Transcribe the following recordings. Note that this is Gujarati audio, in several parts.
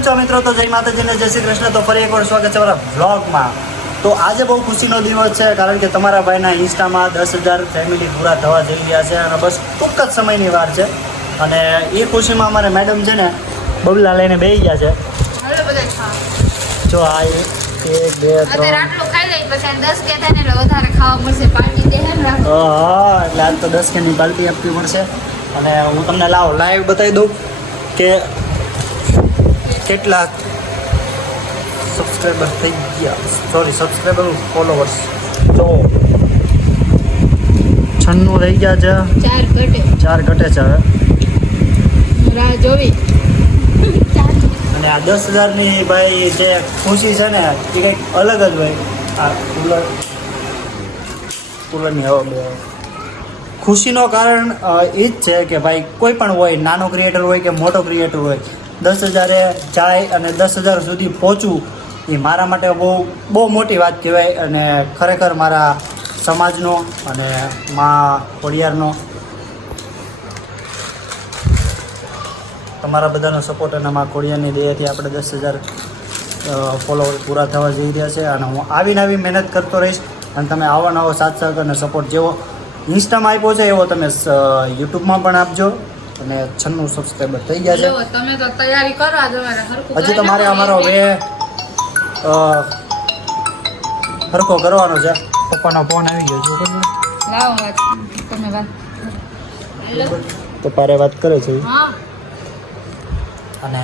કેમ છો મિત્રો? તો જય માતાજીને જય શ્રી કૃષ્ણ. તો ફરી એકવાર સ્વાગત છે મારા વ્લોગમાં. તો આજે બહુ ખુશીનો દિવસ છે, કારણ કે તમારા ભાઈના ઇન્સ્ટામાં 10,000 ફેમિલી પૂરા થવા જઈ રહ્યા છે અને બસ ટૂંક જ સમયની વાર છે. અને એ ખુશીમાં અમારે મેડમ છે ને બબલા લઈને બેસી ગયા છે. જો આ 1 2 3 હા, એટલે આજ તો 10 કેની પાર્ટી આપવી પડશે. અને હું તમને લાઈવ બતાવી દઉં કે કેટલા સબસ્ક્રાઈબર થઈ ગયા. સબસ્ક્રાઈબર ફોલોવર્સ તો 96 થઈ ગયા છે. 4 ઘટે છે હવે. અને આ 10,000ની ભાઈ જે ખુશી છે ને એ કંઈક અલગ જ હોય. આ કુલરની હવા બે ખુશીનો કારણ એ જ છે કે ભાઈ કોઈ પણ હોય, નાનો ક્રિએટર હોય કે મોટો ક્રિએટર હોય, 10,000 જાય અને 10,000 સુધી પહોંચવું એ મારા માટે બહુ મોટી વાત કહેવાય. અને ખરેખર મારા સમાજનો અને મા ખોડિયારનો તમારા બધાનો સપોર્ટ અને મા ખોડિયારની દયાથી આપણે 10,000 ફોલોવર પૂરા થવા જઈ રહ્યા છે. અને હું આવી મહેનત કરતો રહીશ. અને તમે આવો નવો સાથ સહકાર અને સપોર્ટ જેવો ઇન્સ્ટામાં આપ્યો છે એવો તમે યુટ્યુબમાં પણ આપજો. અને 96 સબસ્ક્રાઈબર થઈ ગયા છે. તમે તો તૈયારી કરો હજી તો મારે અમારો હરખો કરવાનો છે. પપ્પાનો ફોન આવી ગયો છે. પપ્પા વાત કરે છે અને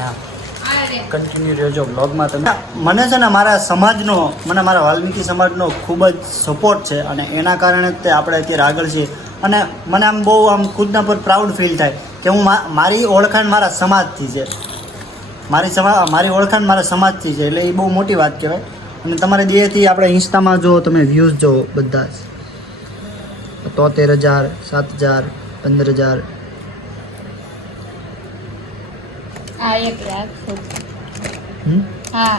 કન્ટિન્યુ રહેજો બ્લોગમાં. તમે મને છે ને મારા સમાજનો, મને મારા વાલ્મીકી સમાજનો ખૂબ જ સપોર્ટ છે. અને એના કારણે જ તે આપણે અત્યારે આગળ છીએ. અને મને આમ બહુ ખુદના પર પ્રાઉડ ફીલ થાય કે હું મારી ઓળખાણ મારા સમાજથી છે. મારી ઓળખાણ મારા સમાજથી છે, એટલે એ બહુ મોટી વાત કહેવાય. અને તમારી દયાથી આપણે ઇન્સ્ટામાં જો તમે વ્યૂઝ જો બધા 73,000 7,000 15,000 1,35,000. હા,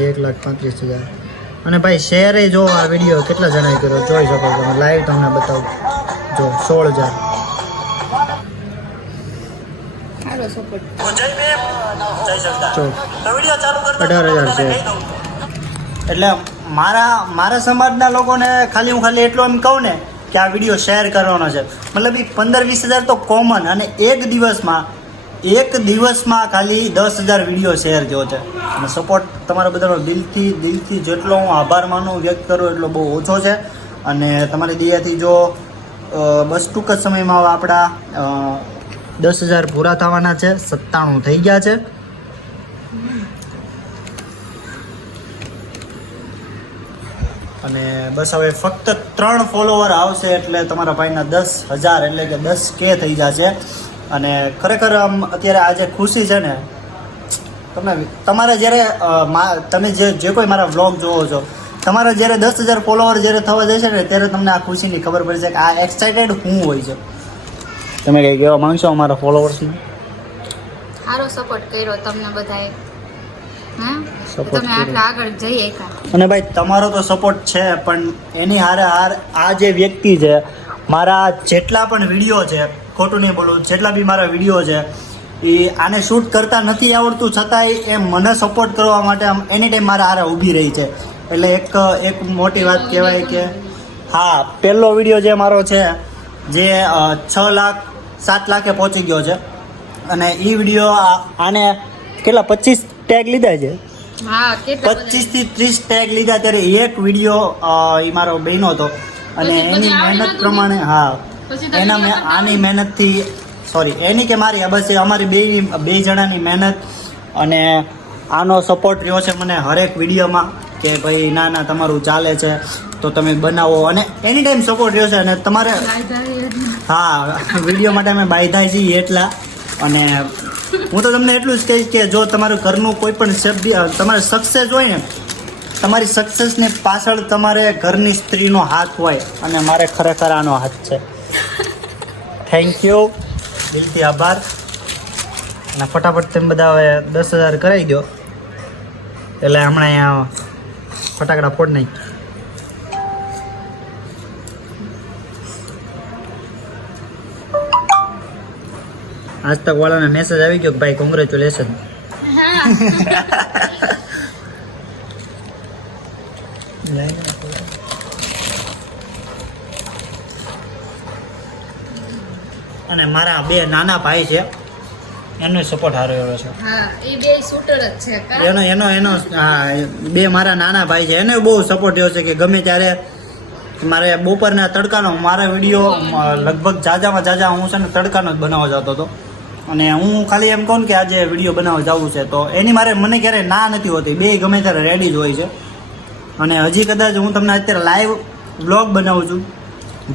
1,35,000. અને ભાઈ શેરે જો આ વિડીયો કેટલા જણાએ કર્યો જોઈ શકો છો. લાઈવ તમને બતાવું. જો 16,000. સારો સપોર્ટ. 18,000 છે. એટલે મારા સમાજના લોકોને ખાલી એટલું એમ કહું ને કે આ વિડીયો શેર કરવાનો છે. મતલબ એ 15-20,000 તો કોમન. અને એક દિવસમાં ખાલી 10,000 વિડીયો શેર થયો છે. અને સપોર્ટ તમારા બધાનો દિલથી જેટલો હું આભાર માનું વ્યક્ત કરું એટલો બહુ ઓછો છે. અને તમારી દયાથી જો બસ ટૂંક જ સમયમાં આપણા 10,000 પૂરા થવાના છે. 97 થઈ ગયા છે. અને બસ હવે ફક્ત 3 ફોલોવર આવશે એટલે તમારા ભાઈના 10,000 એટલે કે 10K થઈ જશે. અને ખરેખર આમ અત્યારે આ જે ખુશી છે ને, તમારે જ્યારે તમે જે કોઈ મારા વ્લોગ જોવો છો, તમારા જ્યારે 10,000 ફોલોવર જ્યારે થવા જશે ને ત્યારે તમને આ ખુશીની ખબર પડશે કે આ એક્સાઇટેડ શું હોય છે. તમે કંઈ કહેવા માંગશો અમારા ફોલોવર્સને? સારો સપોર્ટ કર્યો તમને બધાએ. તમે આટલા આગળ જઈએ. અને ભાઈ તમારો તો સપોર્ટ છે, પણ એની હારે આ જે વ્યક્તિ છે, મારા જેટલા પણ વિડીયો છે, ખોટું નહીં બોલું, જેટલા બી મારા વિડીયો છે એ આને શૂટ કરતા નથી આવડતું, છતાંય એ મને સપોર્ટ કરવા માટે આમ એની ટાઈમ મારા હારે ઊભી રહી છે. એટલે એક મોટી વાત કહેવાય કે હા, પહેલો વિડીયો જે મારો છે જે 6 લાખ 7 લાખે પહોંચી ગયો છે. અને એ વિડીયો આને કેટલા 25 ટેગ લીધા છે. 25 થી 30 ટેગ લીધા. ત્યારે એક વિડીયો એ મારો બહેનો હતો. અને એની મહેનત પ્રમાણે આની મહેનતથી એની કે મારી બસ અમારી બે જણાની મહેનત અને આનો સપોર્ટ રહ્યો છે મને હરેક વિડીયોમાં કે ભાઈ ના તમારું ચાલે છે તો તમે બનાવો. અને એની ટાઈમ સપોર્ટ રહ્યો છે. અને તમારે વિડીયો માટે અમે બાંધ્યા છીએ એટલા. અને હું તો તમને એટલું જ કહીશ કે જો તમારું ઘરનું કોઈ પણ સભ્ય તમારે સક્સેસ હોય ને, તમારી સક્સેસને પાછળ તમારે ઘરની સ્ત્રીનો હાથ હોય. અને મારે ખરેખર આનો હાથ છે. થેન્ક યુ, દિલથી આભાર. અને ફટાફટ તમે બધા હવે 10,000 કરાવી દો એટલે હમણાં અહીંયા ફટાકડા ફોડ નાખી. આજ તક વાળાને મેસેજ આવી ગયો કે ભાઈ કોંગ્રેચ્યુલેશન. હા અને મારા બે નાના ભાઈ છે એનો સપોર્ટ સારો એવો છે. હા એ બે શૂટર જ છે કા? એનો હા બે મારા નાના ભાઈ છે એને બહુ સપોર્ટ એવો છે કે ગમે ત્યારે મારે બપોરના તડકાનો મારા વિડીયો લગભગ જાજામાં જાજા હું છે ને તડકાનો જ બનાવવા જતો હતો અને હું ખાલી એમ કહું કે આજે વિડીયો બનાવવા જવું છે તો એની મારે મને ક્યારેય ના નથી હોતી, બે ગમે ત્યારે રેડી જ હોય છે. અને હજી કદાચ હું તમને અત્યારે લાઈવ વ્લોગ બનાવું છું,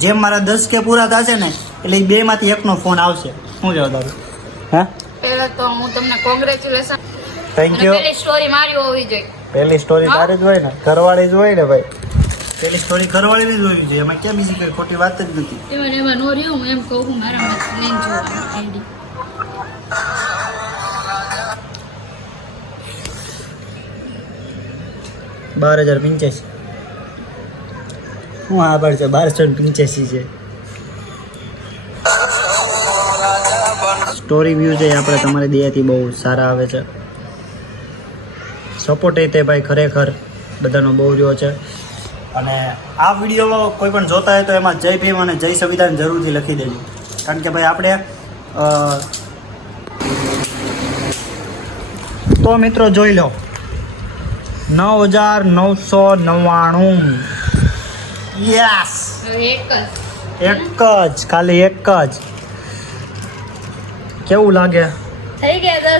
જેમ મારા 10K પૂરા થશે ને એટલે એ બેમાંથી એકનો ફોન આવશે. શું કહેવું તારું? હા પહેલા તો હું તમને કોંગ્રેચ્યુલેશન. Thank you. પહેલી સ્ટોરી મારી હોવી જોઈએ. પહેલી સ્ટોરી તારી જ હોય ને, ઘરવાળી જ હોય ને ભાઈ. પહેલી સ્ટોરી ઘરવાળીની જ હોવી જોઈએ, એમાં ક્યાં બીજી કોઈ ખોટી વાત જ નથી. એમાં નો રહ્યું હું એમ કહું છું મારા લઈને જોવાનું આઈડી. 12,085 હું આ પર છે 1285 છે. સ્ટોરી વ્યૂ છે આપણે તમારી દયાથી બહુ સારા આવે છે. સપોર્ટ એ તે ભાઈ ખરેખર બધાનો બહુ રહ્યો છે. અને આ વિડીયો કોઈ પણ જોતા હોય તો એમાં જય ભીમ અને જય સંવિધાન જરૂરથી લખી દેજો, કારણ કે ભાઈ આપણે તો મિત્રો જોઈ લો 9,999. યસ એક જ ખાલી એક જ. કેવું લાગે? થઈ ગયા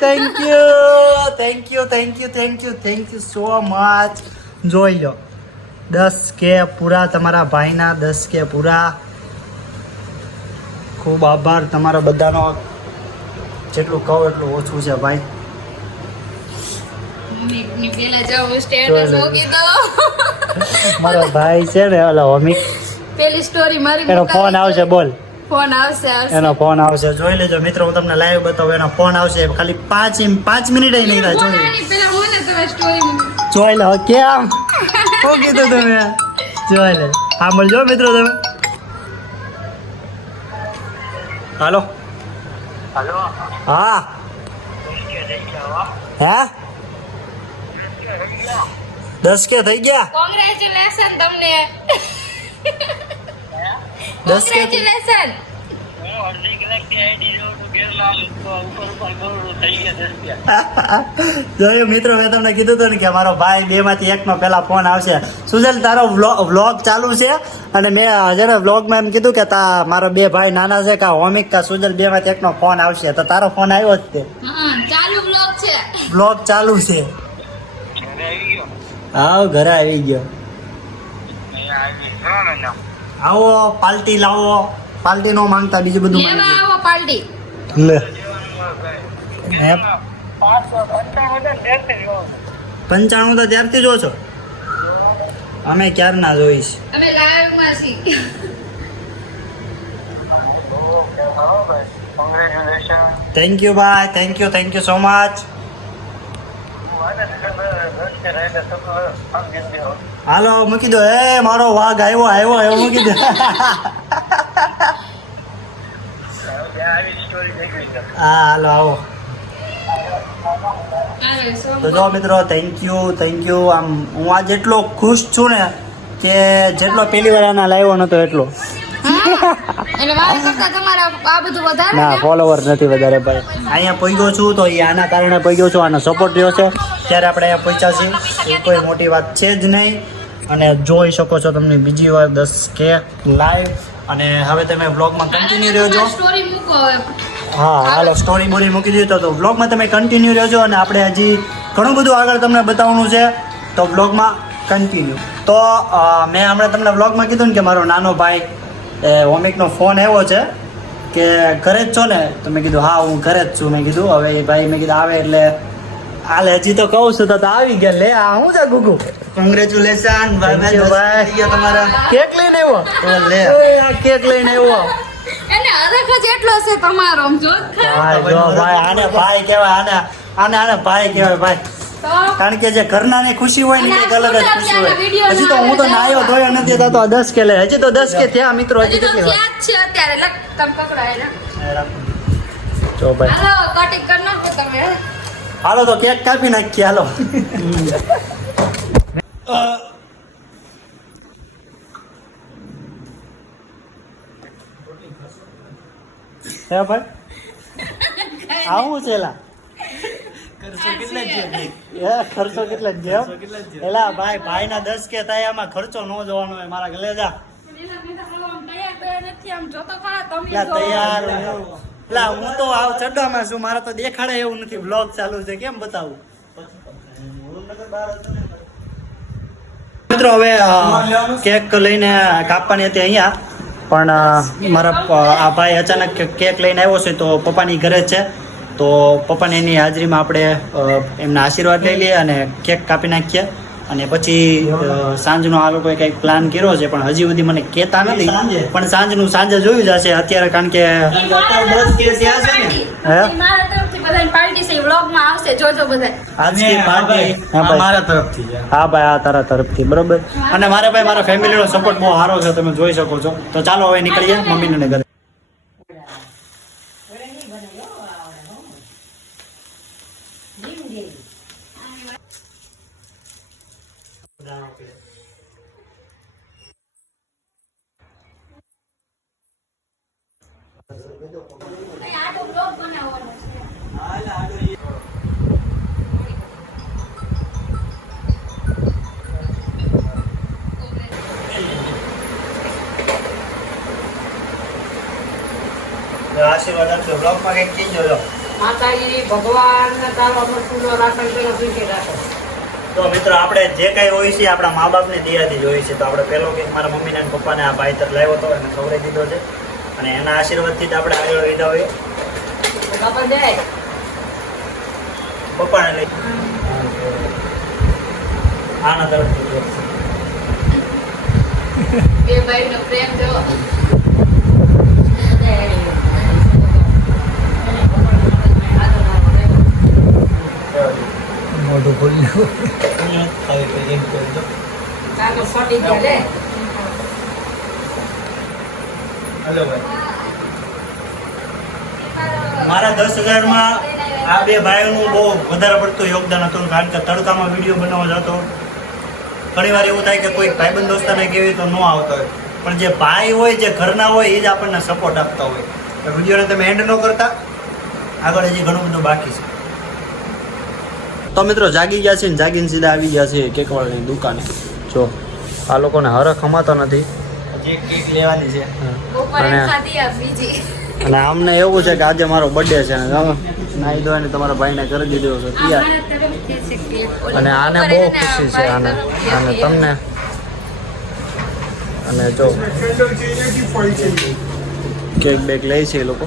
10K. Thank you so much. જોઈ લો 10K પૂરા તમારા ભાઈના 10K પૂરા. ખૂબ આભાર તમારા બધાનો. જેટલું કહું એટલું ઓછું છે ભાઈ. મમ્મી પેલા જાવ સ્ટેટસ મૂકી દો. મારો ભાઈ છે ને ઓલો અમિત, પેલી સ્ટોરી મારી એનો ફોન આવશે. બોલ. ફોન આવશે એનો ફોન આવશે. જોઈ લેજો મિત્રો, હું તમને લાઈવ બતાવું. એનો ફોન આવશે ખાલી 5 મિનિટ નહીં થાય. જોઈ પેલા હું ને તમે સ્ટોરી જોઈ લો. કેમ શું કીધું તમે? જોઈ લે. હા મળજો મિત્રો તમે. હાલો. હા હે 10K થઈ ગયા. કોંગ્રેચ્યુલેશન તમને. 10K congratulation. જોયું મિત્રો, મેં તમને કીધું હતું ને કે મારો ભાઈ બેમાંથી એકનો પહેલા ફોન આવશે. સુજલ તારો વ્લોગ ચાલુ છે અને મેં જેને વ્લોગમાં એમ કીધું કે મારો બે ભાઈ નાના છે કા હોમિક કા સુજલ બેમાંથી એકનો ફોન આવશે, તો તારો ફોન આવ્યો જ તે. હા ચાલુ બ્લોગ છે. વ્લોગ ચાલુ છે. આવ ઘરે આવી ગયો. આવો પાર્ટી લાવો. પાર્ટી નો માંગતા બીજું બધું લેવા આવો પાર્ટી. લે 95 તો ત્યારથી જો છો. અમે ક્યારના જોઈશ. અમે લાઈવ માં છીએ. થેન્ક યુ ભાઈ. Thank you so much. હાલો મૂકી દો. એ મારો વાઘ આવ્યો મૂકી દો. હા હાલો આવો. તો જો મિત્રો થેન્ક યુ. આમ હું આજ એટલો ખુશ છું ને કે જેટલો પહેલી વાર આના લાવ્યો નતો એટલો. એટલે મારા કરતા તમારા આ બધું વધારે ના ને? ફોલોવર નથી વધારે ભાઈ. અહીંયા પહોંચ્યો છું તો એ આના કારણે પહોંચ્યો છું. આનો સપોર્ટ રહ્યો છે ત્યારે આપણે અહીંયા પહોંચ્યા છીએ. એ કોઈ મોટી વાત છે જ નહીં. અને જોઈ શકો છો તમને બીજી વાર 10K લાઈવ. અને હવે તમે વ્લોગમાં કન્ટિન્યુ રહેજો. સ્ટોરી મૂકો હવે. હા હાલો સ્ટોરી બોરી મૂકી દીધો તો વ્લોગમાં તમે કન્ટિન્યુ રહેજો. અને આપણે હજી ઘણું બધું આગળ તમને બતાવવાનું છે તો વ્લોગમાં કન્ટિન્યુ. તો મેં હમણાં તમને વ્લોગમાં કીધું ને કે મારો નાનો ભાઈ હોમિકનો ફોન આવ્યો છે કે ઘરે જ છો ને, તો મેં કીધું હા હું ઘરે જ છું. મેં કીધું હવે એ ભાઈ મેં કીધું આવે એટલે હાલે. હજી તો કહું છું તો આવી ગયા. લે આ શું છે ગુગુ? કોંગ્રેચ્યુલેશન ભાઈ. તમારા કેક લઈને આવ્યો. લે આ કેક લઈને આવ્યો. એને હરખ જ એટલો છે તમારો. આમ જો ભાઈ જો ભાઈ આને ભાઈ કહેવાય. આને ભાઈ કહેવાય ભાઈ. તો કારણ કે જે ઘરનાની ખુશી હોય ને કંઈક અલગ જ ખુશી હોય. વિડીયો હજી તો હું તો નાયો ધોયો નથી થતો 10 કે લે હજી તો 10 કે થયા મિત્રો હજી હજી તો કેટલી ત્યાં જ છે અત્યારે લગ તમે પકડાય ને વાર જો ભાઈ હાલો કટિંગ કરી નાખો તમે હાલો તો કેક કાપી નાખીએ હાલો હે ભાઈ આવું છે એલા ખર્ચો કેટલા જ છે એલા ભાઈ ના 10 કે થાય આમાં ખર્ચો ન જોવાનો હોય મારા ગલે જા લા તૈયાર લા હું તો આવ ચડ્ડામાં છું મારે તો દેખાડે એવું નથી વ્લોગ ચાલુ છે કેમ બતાવું મિત્રો હવે કેક લઈને કાપવાની હતી અહીંયા પણ મારા આ ભાઈ અચાનક કેક લઈને આવ્યો છે તો પપ્પાની ઘરે જ છે તો પપ્પાને એની હાજરીમાં આપણે એમના આશીર્વાદ લઈ લઈએ અને કેક કાપી નાખીએ અને પછી સાંજનો આ લોકોએ કંઈક પ્લાન કર્યો છે પણ હજી સુધી મને કહેતા નથી પણ સાંજનું સાંજે જોયું જશે અત્યારે કારણ કે આજની પાર્ટી મારા તરફથી છે. હા ભાઈ આ તારા તરફથી બરોબર અને મારે ભાઈ મારા ફેમિલીનો સપોર્ટ બહુ સારો છે તમે જોઈ શકો છો તો ચાલો હવે નીકળીએ મમ્મીને ઘરે આશીર્વાદ આપજો બ્લોગમાં કંઈક ચીજો લો માતાજી ભગવાન તારો અમરપુરનો રાખણ કરો સુખી રાખો. તો મિત્રો આપણે જે કાંઈ હોય છે આપણા મા બાપને દિયાથી જ હોય છે તો આપણે પહેલો કેક મારા મમ્મીને અને પપ્પાને આ ભાઈ તરફ લાવ્યો હતો એને ખવડાવી દીધો છે અને એના આશીર્વાદથી જ આપણે આગળ વધ્યા હોઈએ બાપા જય પપ્પાને લઈ આના તરફથી બે ભાઈનો પ્રેમ જો મોઢું ખોલી નાખો. કાકો ફટી ગયા લે. હાલો ભાઈ. મારા 10,000માં આ બે ભાઈઓનું બહુ વધારે પડતું યોગદાન હતું કારણ કે તડકામાં વિડીયો બનાવવા જતો ઘણી વાર એવું થાય કે કોઈ ભાઈબંધ દોસ્તાને કેવી તો ન આવતો હોય પણ જે ભાઈ હોય જે ઘરના હોય એ જ આપણને સપોર્ટ આપતા હોય તો વિડીયોને તમે એન્ડ ન કરતા આગળ હજી ઘણું બધું બાકી છે તો મિત્રો જાગી ગયા છે ને જાગીને સીધા આવી ગયા છે કેકવાળાની દુકાને જો આ લોકોને હરખ હમાતો નથી જે કેક લેવાની છે બપોરે અને- ખાધી આ બીજી અને અમને એવું છે કે આજે મારો બર્થડે છે અને નાઈ ધોઈને તમારા ભાઈને કરી દીધો છે તૈયાર અમારા તરફથી છે કેક. ઓલી અને આને બપોરે બહુ છે ને ખુશી છે ભાઈ આને તરફથી અને હતી. તમને અને જો કેક બેક લે છે એ લોકો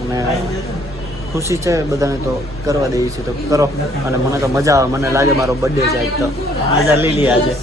અને ખુશી છે બધાને તો કરવા દઈએ છીએ તો કરો અને મને તો મજા આવે મને લાગે મારો બર્થડે છે આજ તો મજા લઈ લઈએ આજે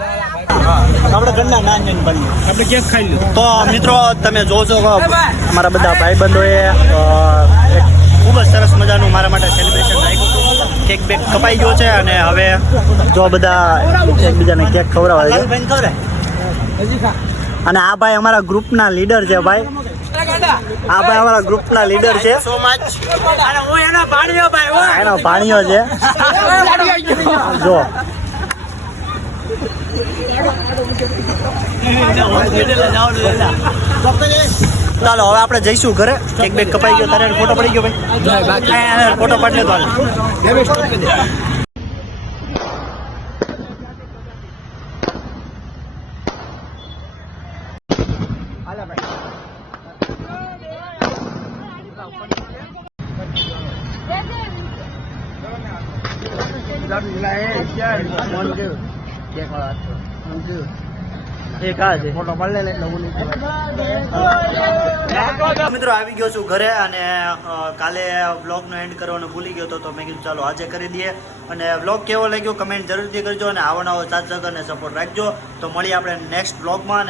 આપણે ઘરના નાન આપણે કેક ખાઈ લો. તો મિત્રો તમે જોશો કે અમારા બધા ભાઈબંધોએ એક ખૂબ જ સરસ મજાનું મારા માટે સેલિબ્રેશન રાખ્યું હતું કેક બેક કપાઈ ગયો છે અને હવે જો બધા એકબીજાને કેક ખવડાવે છે અને આ ભાઈ અમારા ગ્રુપના લીડર છે ભાઈ આ ભાઈ અમારા ગ્રુપના લીડર છે સો મચ અને હું એના ભાણિયો ભાઈ હો એનો ભાણિયો છે જો ચાલો હવે આપણે જઈશું ઘરે કેક બેક કપાઈ ગયો તારે ફોટો પડી ગયો ભાઈ ફોટો પાડી લેતો હાલ. મિત્રો આવી ગયો છું ઘરે અને કાલે વ્લોગનો એન્ડ કરવાનો ભૂલી ગયો તો મેં કીધું ચાલો આજે કરી દઈએ અને વ્લોગ કેવો લાગ્યો કમેન્ટ જરૂરથી કરજો અને આવો નવો સાથ સહકાર અને સપોર્ટ રાખજો તો મળીએ આપણે નેક્સ્ટ વ્લોગમાં.